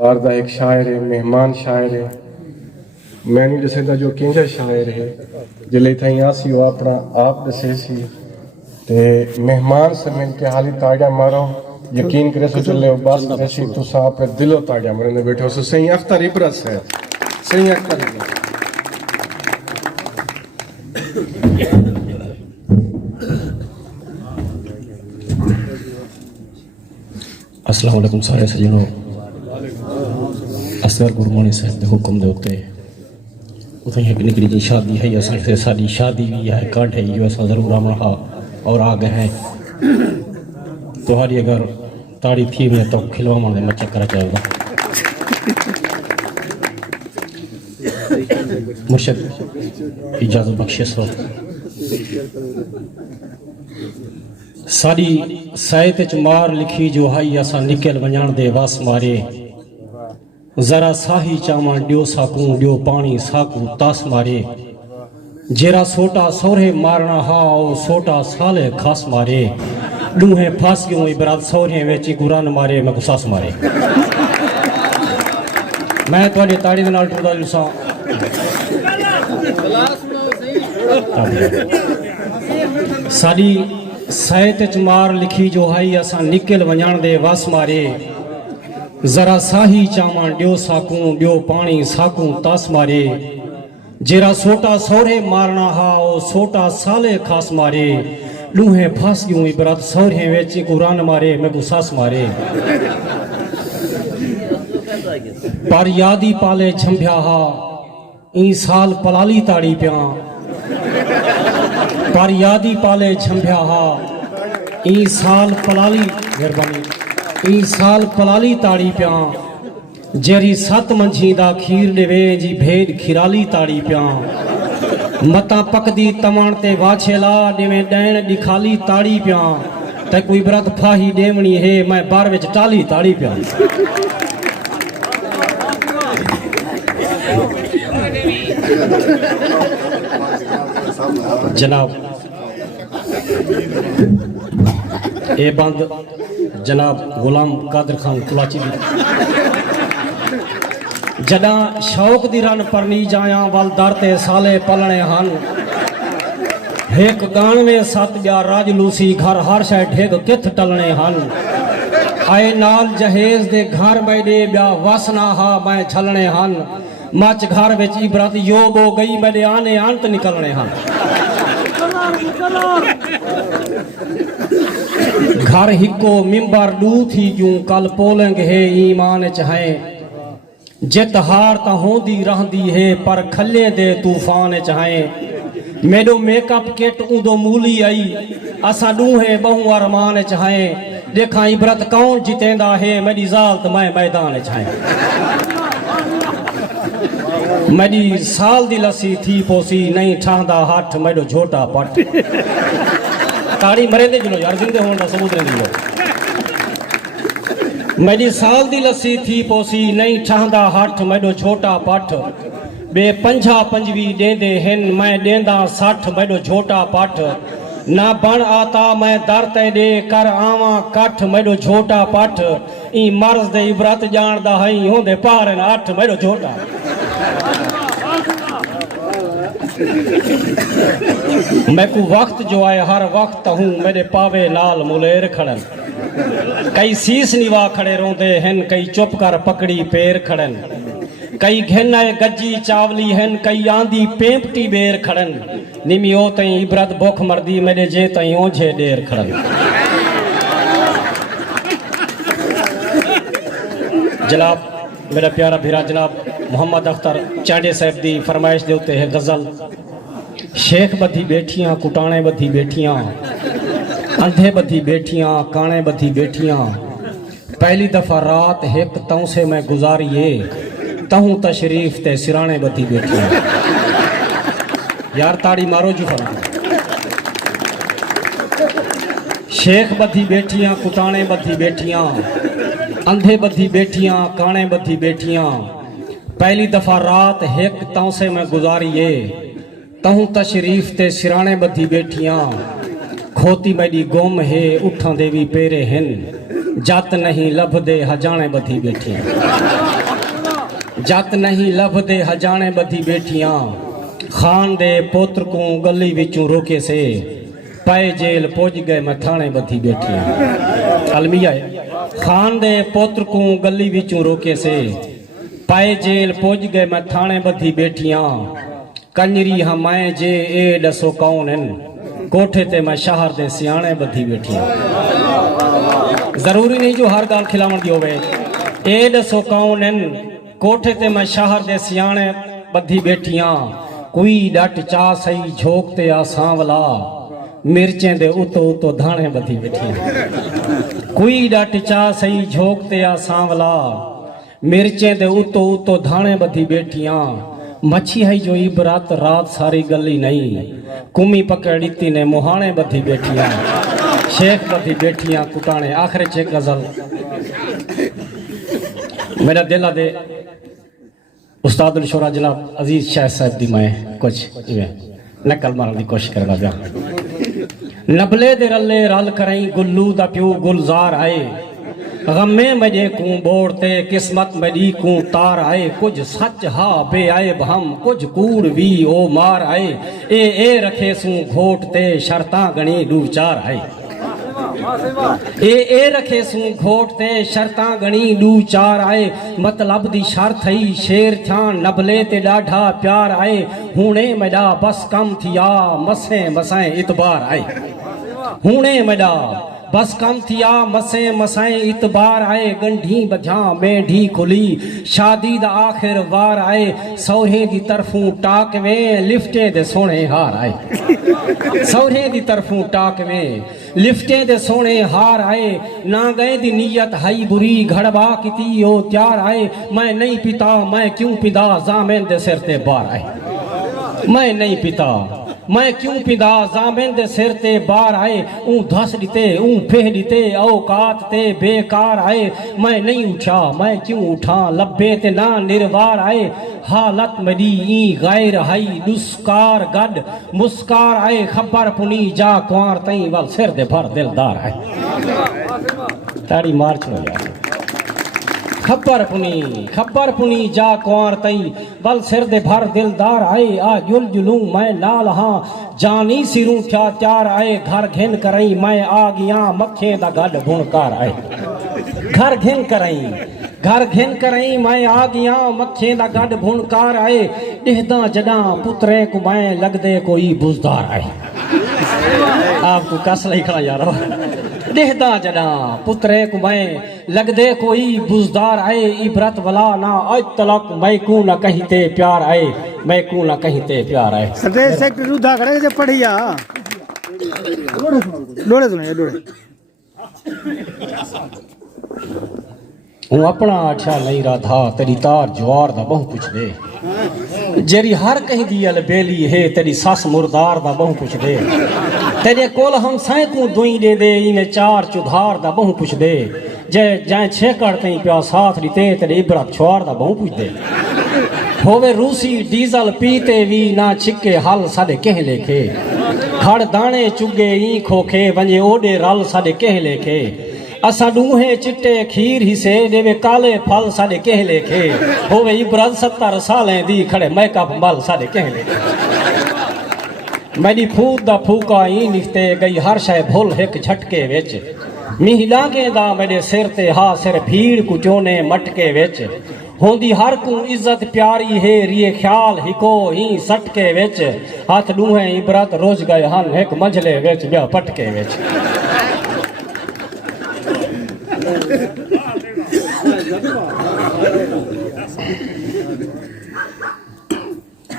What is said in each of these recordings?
दा एक शायर है, मेहमान शायर है। मैं नहीं दसेंदा जो किंजा शायर है जिले ताईं आसी वो अपना आप दसे सी ते मेहमान से मिल के हाली ताड़ा मारो यकीन करे सो चले बस दसी तो साफ दिलो ताड़ा मरने बैठे हो सही अख्तर इब्रत है सही अख्तर इब्रत। अस्सलाम वालेकुम सारे सज्जनों। असगर गुरमानी साहब के हुक्म के उत्ते उतनी एक निकली जी शादी है असल से साड़ी शादी भी है काट है जो असा जरूर आमना हा और आ गए हैं तुम्हारी अगर ताड़ी थी में तो खिलवा मन में चक्कर चाहेगा मुर्शद इजाजत बख्शे सो साड़ी साहित्य च मार लिखी जो हाई असा निकल वञण दे वस मारे जरा साही चावा ड्यो साकू ड्यो पानी साकू तास मारे जेरा सोटा सोरे मारना हा ओ सोटा साले खास मारे डूहे फास क्यों इबरात सोरे वेची कुरान मारे मैं गुसास मारे। मैं तुहाडी ताड़ी दे नाल टुरदा जुसा साडी साहित्य च मार लिखी जो हाई असा निकल वञण दे वस मारे जरा साही चावा ड्यो साकू ड्यो पानी साकू तास मारे जेरा सोटा सोरे मारना हा ओ सोटा साले खास मारे लूहे फास क्यों इबरत सोरे वेची कुरान मारे मैं गुसास मारे। पर यादी पाले छंभ्या हा ई साल पलाली ताड़ी प्या पर यादी पाले छंभ्या हा ई साल पलाली मेहरबानी ई साल पलाली ताड़ी प्या जेरी सत मंझी दा खीर देवे जी भेद खिराली ताड़ी प्या मता पकदी तमण ते वाछेला देवे डैन दिखाली ताड़ी प्या ते कोई ब्रत फाही देवनी है मैं बार विच टाली ताड़ी प्या। जनाब ए बंद जनाब गुलाम कादर खान कुलाची जदा शौक दी रन परनी जाया वल दर ते साले पलने हन एक गानवे सत जा राज लूसी घर हर शै ठेग किथ टलने हन आए नाल जहेज दे घर बैठे ब्या वसना हा मैं छलने हन मच घर विच इबरत यो बो गई मेरे आने अंत निकलने हन घर हिको मिंबर डू थी क्यों कल पोलेंग है ईमान चाहे जित हार ता होंदी रहंदी है पर खले दे तूफान चाहे मेडो मेकअप किट उदो मूली आई असा डूहे बहु अरमान चाहे देखा इबरत कौन जितेंदा है मेरी जालत मैं मैदान चाहे मेरी साल दी लसी थी पोसी नहीं ठांदा हाथ मेडो झोटा पट ताड़ी मरेंदे जुलो यार जिंदे होण दा सबूत दियो मेरी साल दी लसी थी पोसी नहीं ठांदा हाथ मेडो छोटा पठ बे पंजा पंजवी देंदे हिन मैं देंदा 60 मेडो छोटा पठ ना बण आता मैं दर ते दे कर आवा कठ मेडो छोटा पठ ई मर्ज दे इबरत जानदा हई होंदे पारन 8 मेडो छोटा। मैं को वक्त जो आए हर वक्त हूँ मेरे पावे लाल मुलेर खड़न कई सीस निवा खड़े रोंदे हन कई चुप कर पकड़ी पैर खड़न कई घेनाए गज्जी चावली हन कई आंदी पेंपटी बेर खड़न निमियो तई इबरत भुख मर्दी मेरे जे तई ओझे डेर खड़न। जनाब मेरा प्यारा भीरा जनाब मोहम्मद अख्तर चांडे साहब दी फरमाइश दे उत्ते है गजल शेख बधी बैठियां कुटाने बधी बैठियां अंधे बधी बैठियां काने बधी बैठियां पहली दफा रात एक तौ से मैं गुजारिए तहूं तशरीफ ते सिराने बधी बैठियां यार ताड़ी मारो जी फरमा शेख बधी बैठियां कुटाने बधी बैठियां अंधे बधी बैठियां काने बधी बैठियां पहली दफा रात एक तौ से मैं गुजारिए तहूं तशरीफ ते सिराने बधी बैठियां खोती मेरी गुम है उठा देवी पेरे हिन जत नहीं लभदे हजाने बधी बैठियां। जत नहीं लभदे हजाने बधी बैठियां खान दे पोत्र को गली विचों रोके से पाए जेल पहुंच गए मैं थाने बधी बैठियां अलमिया है खान दे पोत्र को गली विचों रोके से पाए जेल पहुंच गए मैं थाने बधी बैठियां कंजरी हमाए जे ए दसो कौन इन कोठे ते मैं शहर दे सियाने बधी बैठियां जरूरी नहीं जो हर गाल खिलावन दी होवे ए दसो कौन इन कोठे ते मैं शहर दे सियाने बधी बैठियां कोई डट चा सही झोंकते आ सांवला मिर्चें दे उतो उतो धाने बधी बैठियां कोई डट चा सही झोंकते आ सांवला मिर्चें दे उतो उतो धाने बधी बैठियां मच्छी है जो इबरात रात सारी गली नहीं कुमी पकड़ इतनी ने मुहाने बधी बैठियां शेख बधी बैठियां कुटाने आखिर चे गजल मेरा दिल दे उस्तादुल शोरा जनाब अजीज शाह साहब दी मैं कुछ इवें नकल मारने की कोशिश करवा दिया नबले दे रले रल करई गुल्लू दा प्यू गुलजार आए गमे मजे को बोड़ते किस्मत मरी को तार आए कुछ सच हा बे आए हम कुछ कूड़ भी ओ मार आए ए रखे सू घोटते शर्ता गणी दू चार आए ए रखे सू घोटते शर्ता गणी दू चार आए मतलब दी शर्त ही शेर था नबले ते डाढ़ा प्यार आए हुणे मजा बस कम थिया मसे मसाए इतबार आए हुणे मजा बस कम थिया मसे मसाए इतबार आए गंढी बजा मेढी खुली शादी दा आखिर वार आए सौरे दी तरफों टाकवे लिफ्टे दे सोने हार आए सौरे दी तरफों टाकवे लिफ्टे दे सोने हार आए ना गए दी नीयत हई बुरी घड़बा किती ओ त्यार आए मैं नहीं पिता मैं क्यों पिदा जामेन दे सिर ते बार आए मैं नहीं पिता मैं क्यों पिदा जामेन दे सिर ते बार आए ऊ धस दिते ऊ फेह दिते औकात ते बेकार आए मैं नहीं उठा मैं क्यों उठा लब्बे ते ना निर्वार आए हालत मेरी ई गैर हई दुस्कार गड मुस्कार आए खबर पुनी जा कुआर तई वल सिर दे भर दिलदार आए ताड़ी मार छो यार खबर पुनी जा कुआर तई बल सिर दे भर दिलदार आए आ जुल जुलू मैं नाल हाँ जानी सिरू थया त्यार आए घर घिन करई मैं आ गया मक्खे दा गड बुनकार आए घर घिन करई मैं आ गया मक्खे दा गड बुनकार आए डिहदा जडा पुत्रे को मैं लगदे कोई बुजदार आए आपको कस लई खड़ा यार देहदा जडा पुत्रे को मैं लगदे कोई बुजदार आए इबरत वाला ना आज तलक मैं को ना कहते प्यार आए मैं को ना कहते प्यार आए सदे सेक्टर रुदा करे जे पढ़िया डोले सुने डोले हूँ अपना अच्छा नहीं राधा तेरी तार जवार दा बहु पुछ दे जेरी हर कहीं दी अल बेली है तेरी सस मुर्दार दा बहु पुछ दे तेरे कोल हम सैकू दुई दे दे इने चार चुधार दा बहु पुछ दे जे जै छेकड़ तई प्या साथ दिते तेरे इबरत छुआर दा बहु पुछ दे होवे रूसी डीजल पीते भी ना छिके हल साडे कह लेखे खड़ दाने चुगे ई खोखे वंजे ओडे रल साडे कह लेखे असा डूहे चिट्टे खीर हिसे देवे काले फल साडे कह लेखे होवे इबरत 70 सालें दी खड़े मैकअप मल साडे कह लेखे मेरी फूद दा फूका ई निकते गई हर शय भुल एक झटके विच मीह लागे दा मेरे सिर ते हा सिर भीड़ कुचोने मटके विच होंदी हर को इज्जत प्यारी है रिए ख्याल हिको ही सटके विच हाथ डूहे इबरत रोज गए हन एक मंझले विच ब्या पटके विच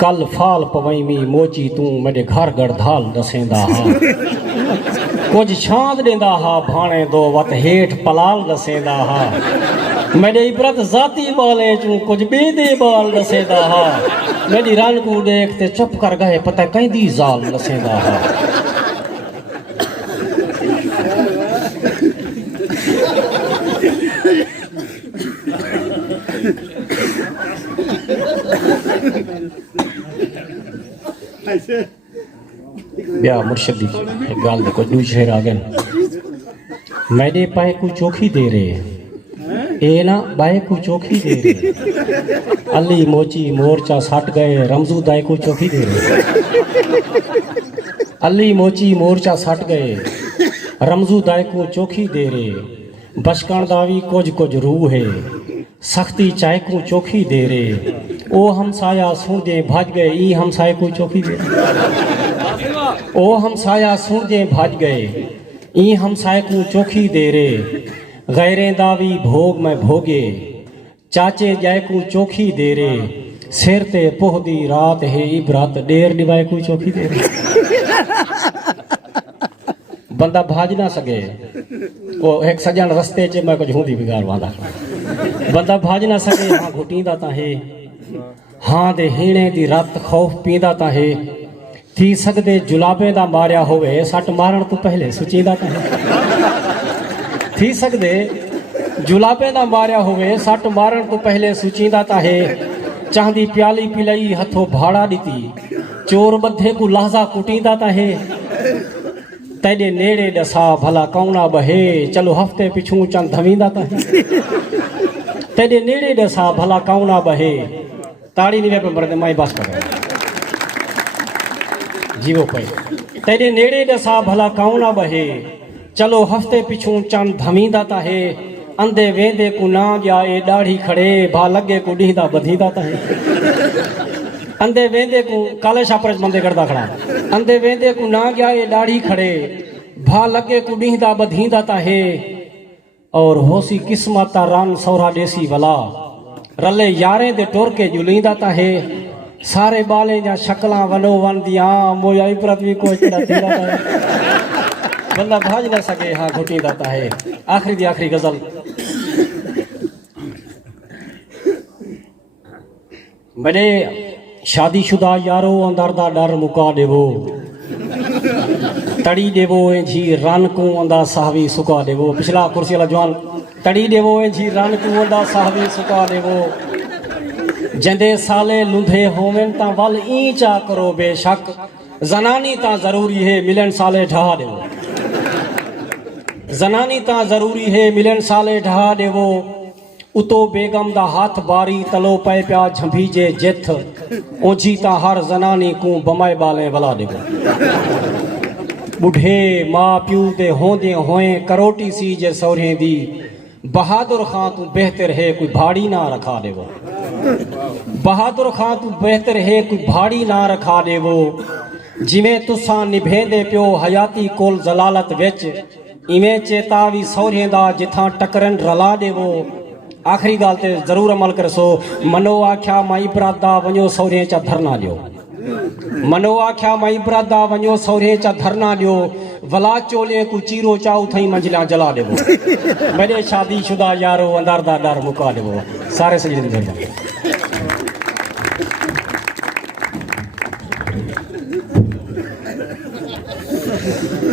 कल फाल पवई मोची तू मेरे घर गढ़धाल दसेंदा हा कुछ छांद देंदा हा भाणे दो वत हेठ पलाल दसेंदा हा मेरे इबरत जाती बाले चू कुछ बेदे बाल दसेंदा हा मेरी रन को देख ते चुप कर गए पता कहदी जाल दसेंदा हा ब्या मुर्शदी एक गाल देखो दू शेर आ गए मेरे पाए को चोखी दे रहे ए ना बाए को चौकी दे रे अली मोची मोर्चा सट गए रमजू दाए को चौकी दे रे अली मोची मोर्चा सट गए रमजू दाए को चौकी दे रे बचकण दा भी कुछ रूह है सख्ती चाय को चौकी दे रे ओ हमसाया सुन दे भाज गए ई हमसाए को चौकी दे ओ हमसाया सुन दे भाज गए ई हमसाए को चौकी दे रे गैरें दावी भोग में भोगे चाचे जाए को चौकी दे रे सिर ते पोहदी रात है इबरात डेर डिवाए को चौकी दे रे बंदा भाज ना सके वो एक सजन रस्ते च मैं कुछ हूंदी बिगाड़ वांदा बंदा भाज ना सके हाँ घुटींदा ता है हाँ दे हीणे दी रात खौफ पींदा ता है थी सकदे जुलाबे दा मारिया होवे सट मारण तो पहले सुचींदा ता है थी सकदे जुलाबे दा मारिया होवे सट मारण तो पहले सुचींदा ता है चांदी प्याली पिलाई हथों भाड़ा दी चोर बद्धे को लहजा कुटींदा ता है तेरे नेड़े दसा भला कौना बहे चलो हफ्ते पिछू चंद धवींदा ता है तेरे नेड़े दसा भला कौना बहे ताड़ी नहीं पे मरदे माई बस कर जीवो पे तेरे नेड़े दसा भला कौना बहे चलो हफ्ते पिछू चंद धवींदा ता है अंधे वेंदे को ना गया ए दाढ़ी खड़े भा लगे को डींदा बधींदा ता है अंधे वेंदे को काले छापर बंदे करदा खड़ा अंधे वेंदे को ना गया ये दाढ़ी खड़े भा लगे को डींदा बधींदा ता है और होसी किस्मत रान सौरा देसी वाला रले यारें दे टोर के जुलींदा ता है सारे बाले जा शक्ला वनो वन दिया मोया इबरत भी कोई चढ़ा थींदा ता है बंदा भाज ना सके हाँ घुटींदा ता है आखिरी दी आखिरी गजल बड़े शादीशुदा यारो अंदर दा डर मुका देवो तड़ी देवो ए जी रन को अंदा साहवी सुका देवो पिछला कुर्सी वाला जवान तड़ी देवो ए जी रन को अंदा साहवी सुका देवो जंदे साले लुंधे होवेन ता वल ई चा करो बेशक जनानी ता जरूरी है मिलन साले ढहा देवो जनानी ता जरूरी है मिलन साले ढहा देवो उतो बेगम दा हाथ बारी तलो पै प्या झंभीजे जेथ ओझी ता हर जनानी को बमाए बाले वला देवो बुढ़े माँ प्यू दे होंदे होए करोटी सी जे सौरे दी बहादुर खां तू बेहतर है कोई भाड़ी ना रखा देवो बहादुर खां तू बेहतर है कोई भाड़ी ना रखा देवो जिवें तुसां निभेंदे पियो हयाती कोल जलालत विच इवें चेतावी सौरे दा जिथां टकरन रला देवो आखिरी गाल ते जरूर अमल करसो मनो आख्या माई बरादा वञो सौरे चा धरना ॾियो मनो आख्या माई बरादा वञो सौरे चा धरना ॾियो वला चोले को चीरो चाऊ थई मंजिला जला देवो मेरे शादीशुदा यारो अंदर दा डर मुका देवो सारे सजदे दे Thank you.